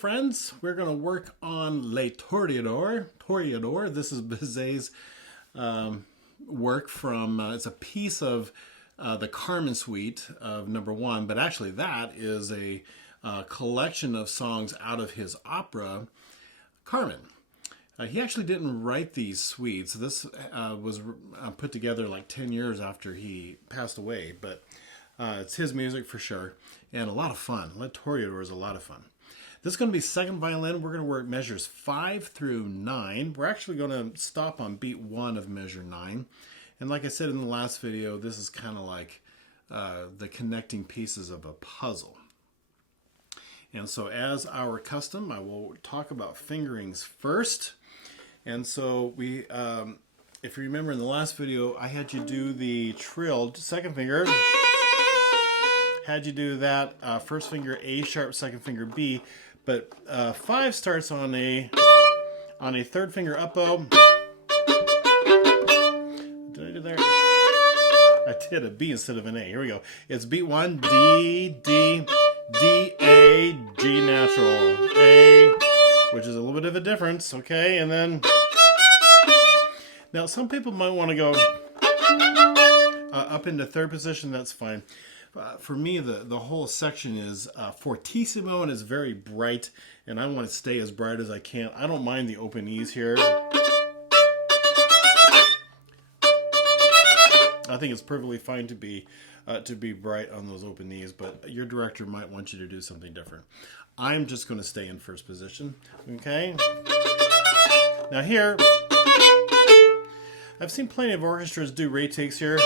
friends, we're going to work on Les Toréadors. This is Bizet's work from, it's a piece of the Carmen Suite of number 1, but actually that is a collection of songs out of his opera, Carmen. He actually didn't write these suites. This was put together like 10 years after he passed away, but it's his music for sure, and a lot of fun. Les Toréadors is a lot of fun. This is going to be second violin. We're going to work measures 5 through 9. We're actually going to stop on beat 1 of measure 9. And like I said in the last video, this is kind of like the connecting pieces of a puzzle. And so as our custom, I will talk about fingerings first. And so we, if you remember in the last video, I had you do the trilled second finger. Had you do that first finger A sharp, second finger B, but 5 starts on a third finger up bow. Did I do there? I did a B instead of an A. Here we go. It's beat 1, D, D, D, A, G natural, A, which is a little bit of a difference, okay? And then, now some people might want to go up into third position. That's fine. For me, the whole section is fortissimo and is very bright, and I want to stay as bright as I can. I don't mind the open E's here. I think it's perfectly fine to be bright on those open E's, but your director might want you to do something different. I'm just going to stay in first position. Okay. Now here, I've seen plenty of orchestras do retakes here.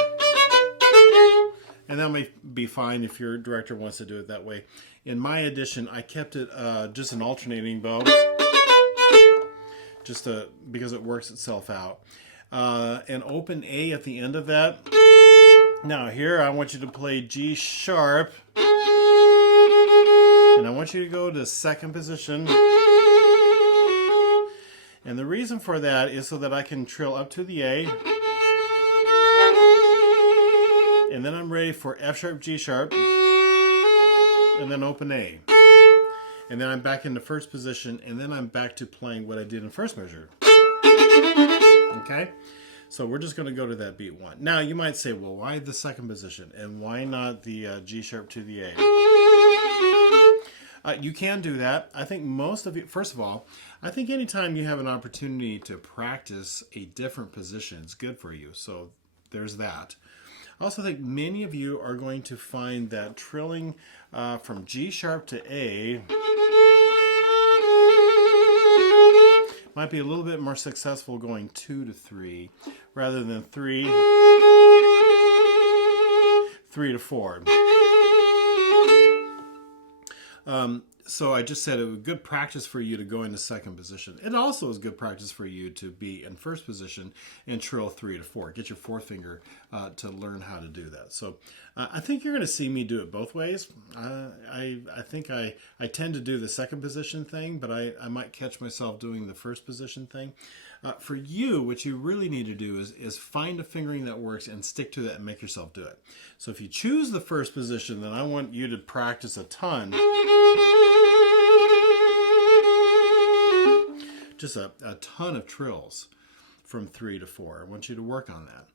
And that may be fine if your director wants to do it that way. In my edition, I kept it just an alternating bow, just because it works itself out. An open A at the end of that. Now here, I want you to play G sharp, and I want you to go to second position. And the reason for that is so that I can trill up to the A. And then I'm ready for F sharp, G sharp, and then open A. And then I'm back into first position, and then I'm back to playing what I did in first measure. Okay? So we're just going to go to that beat 1. Now you might say, well, why the second position? And why not the G sharp to the A? You can do that. I think most of you, first of all, I think anytime you have an opportunity to practice a different position, it's good for you. So there's that. I also think many of you are going to find that trilling from G sharp to A might be a little bit more successful going 2 to 3 rather than 3 to 4. So I just said it was good practice for you to go into second position. It also is good practice for you to be in first position and trill 3 to 4. Get your fourth finger to learn how to do that. So I think you're going to see me do it both ways. I think I tend to do the second position thing, but I might catch myself doing the first position thing. For you, what you really need to do is find a fingering that works and stick to that and make yourself do it. So if you choose the first position, then I want you to practice a ton. Just a ton of trills from 3 to 4. I want you to work on that.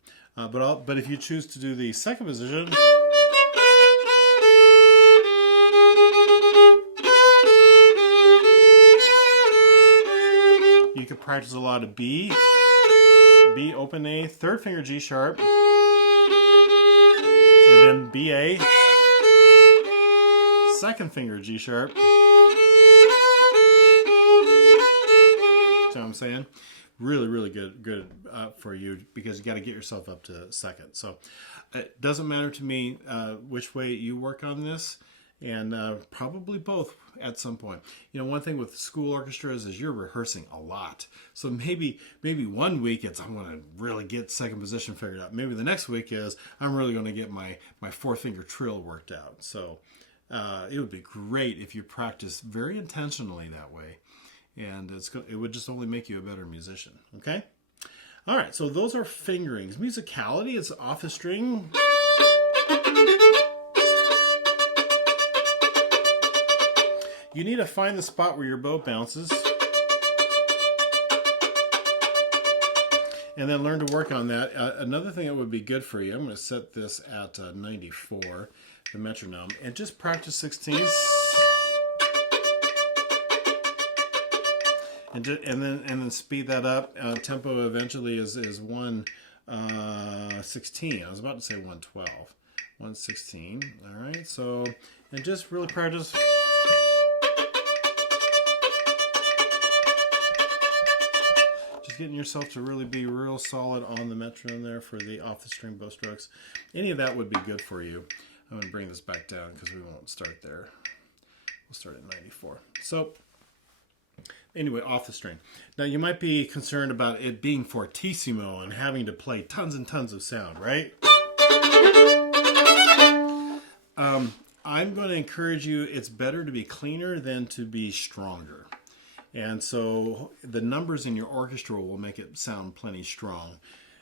But if you choose to do the second position, you could practice a lot of B, open A, third finger G sharp, and then B A, second finger G sharp. See what I'm saying? Really, really good for you, because you got to get yourself up to second. So it doesn't matter to me which way you work on this, and probably both at some point. You know, one thing with school orchestras is you're rehearsing a lot. So maybe 1 week it's I'm going to really get second position figured out. Maybe the next week is I'm really going to get my fourth finger trill worked out. So it would be great if you practice very intentionally that way. And it would just only make you a better musician, okay? All right, so those are fingerings. Musicality is off the string. you need to find the spot where your bow bounces. And then learn to work on that. Another thing that would be good for you, I'm going to set this at 94, the metronome, and just practice 16ths. And then speed that up. Tempo eventually is 116. I was about to say 112. 116. All right. So, and just really practice. Getting yourself to really be real solid on the metronome there for the off the string bow strokes. Any of that would be good for you. I'm going to bring this back down because we won't start there. We'll start at 94. So anyway, off the string. Now you might be concerned about it being fortissimo and having to play tons and tons of sound, right? I'm going to encourage you, it's better to be cleaner than to be stronger. And so the numbers in your orchestra will make it sound plenty strong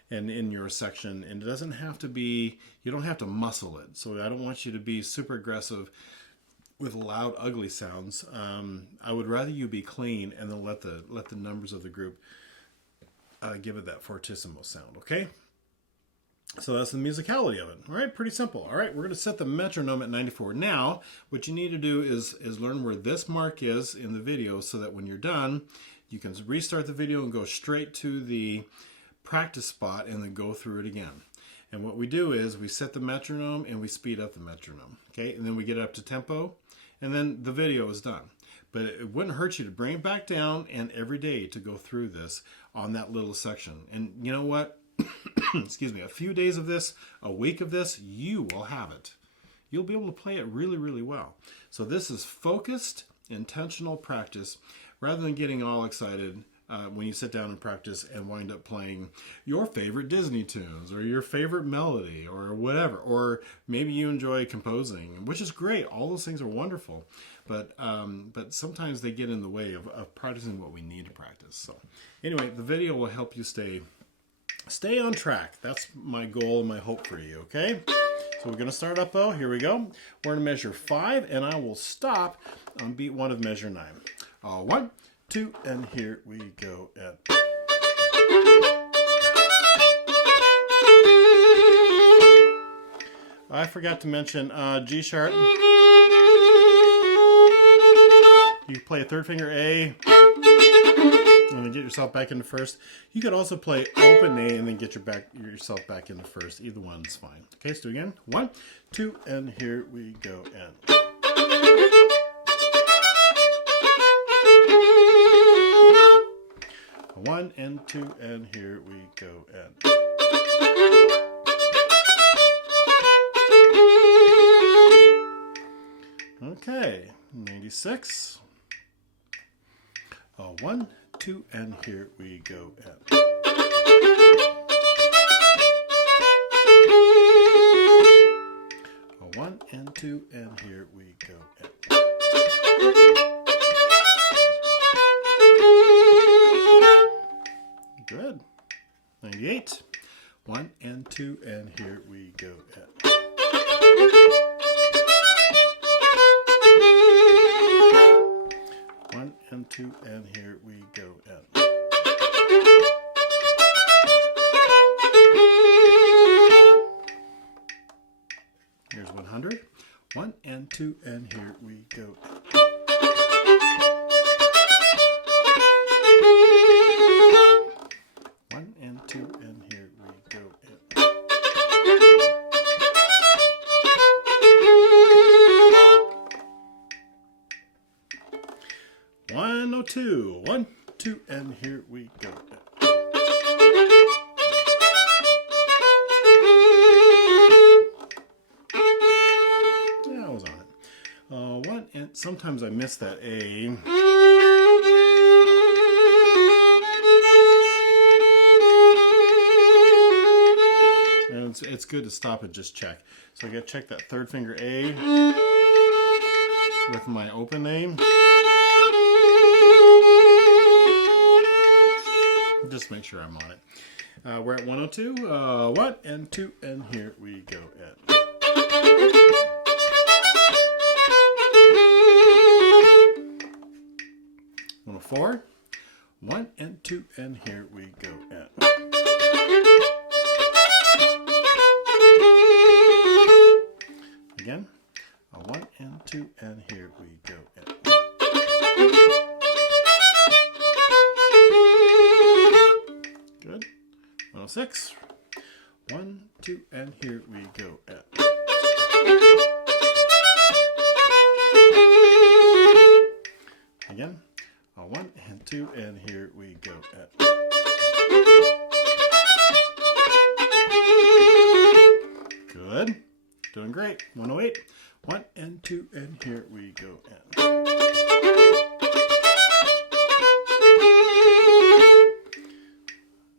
and in your section. And it doesn't have to be, you don't have to muscle it. So I don't want you to be super aggressive with loud, ugly sounds. I would rather you be clean and then let the numbers of the group give it that fortissimo sound, okay? So that's the musicality of it. All right, pretty simple. All right, we're going to set the metronome at 94. Now, what you need to do is learn where this mark is in the video so that when you're done, you can restart the video and go straight to the practice spot and then go through it again. And what we do is we set the metronome and we speed up the metronome, okay? And then we get up to tempo, and then the video is done. But it wouldn't hurt you to bring it back down and every day to go through this on that little section. And you know what? Excuse me, a few days of this, a week of this, you will have it. You'll be able to play it really, really well. So this is focused, intentional practice rather than getting all excited when you sit down and practice and wind up playing your favorite Disney tunes or your favorite melody or whatever. Or maybe you enjoy composing, which is great. All those things are wonderful. But sometimes they get in the way of practicing what we need to practice. So anyway, the video will help you stay on track. That's my goal and my hope for you, okay? So we're going to start up though. Here we go. We're going to measure 5 and I will stop on beat 1 of measure 9. 1, 2, and here we go. I forgot to mention G sharp. You play a third finger A. And then get yourself back into first. You could also play open A and then get yourself back into first. Either one's fine. Okay, let's do it again. 1, 2, and here we go. And 1 and 2, and here we go. And okay, 96. 1, 2, and here we go. And 1 and 2, and here we go. And good. 98. 1 and 2, and here we go. And 1 and 2, and here we go. And here's 100. 1 and 2, and here we go. 1 and 2, and here we go. 102. 1, 2, and here we go. Yeah, I was on it. 1 and sometimes I miss that A. And it's good to stop and just check. So I got to check that third finger A with my open A. Just make sure I'm on it. We're at 102. 1 and 2, and here we go. And 1 1 and 2, and here we go. And again, a 1 and 2, and here we go. And good. 106. 1, 2, and here we go. And again, a 1 and 2, and here we go. And good. Doing great. 108. 1 and 2, and here we go. And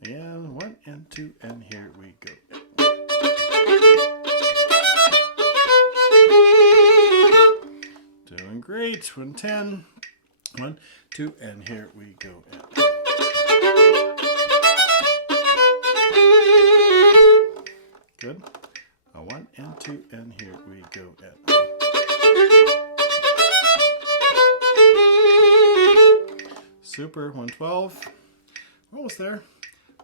again, 1 and 2, and here we go. Doing great. 110. 1, 2, and here we go. Good. A 1 and 2, and here we go. Super. 112. Almost there.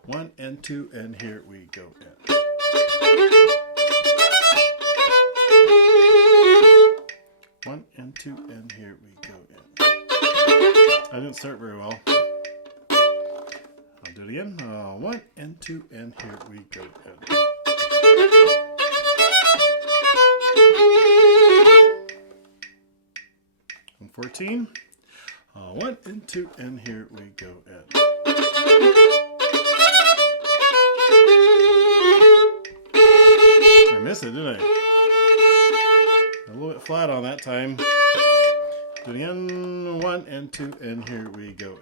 1 and 2, and here we go. 1 and 2, and here we go. I didn't start very well. I'll do it again. 1 and 2, and here we go. And 14. 1 and 2, and here we go. I missed it, didn't I? A little bit flat on that time. Do it again. 1 and 2, and here we go.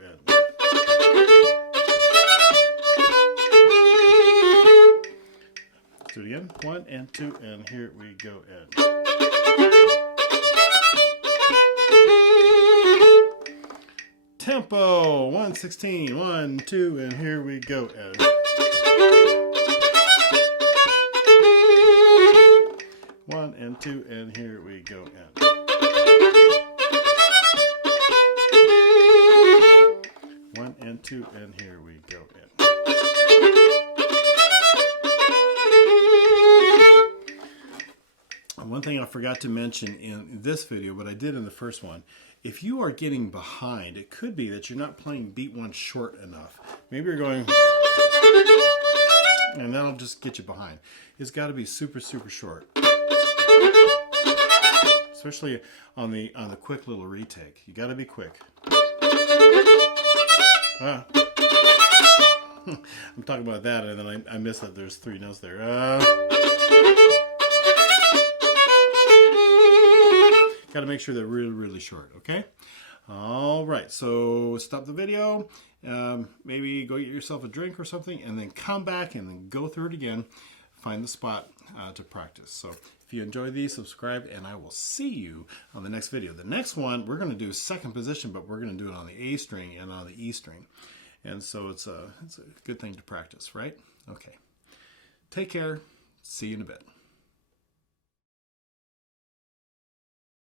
Do it again. 1 and 2, and here we go. Tempo. 116. 1, 2, and here we go. 1 and 2, and here we go. 1 and 2, and here we go. One thing I forgot to mention in this video, but I did in the first one, if you are getting behind, it could be that you're not playing beat 1 short enough. Maybe you're going, and that'll just get you behind. It's got to be super, super short. Especially on the quick little retake. You got to be quick. I'm talking about that, and then I missed that there's 3 notes there. Got to make sure they're really, really short, okay? All right, so stop the video. Maybe go get yourself a drink or something, and then come back and then go through it again. Find the spot to practice. So if you enjoy these, subscribe, and I will see you on the next video. The next one, we're going to do 2nd position, but we're going to do it on the A string and on the E string. And so it's a good thing to practice, right? Okay. Take care. See you in a bit.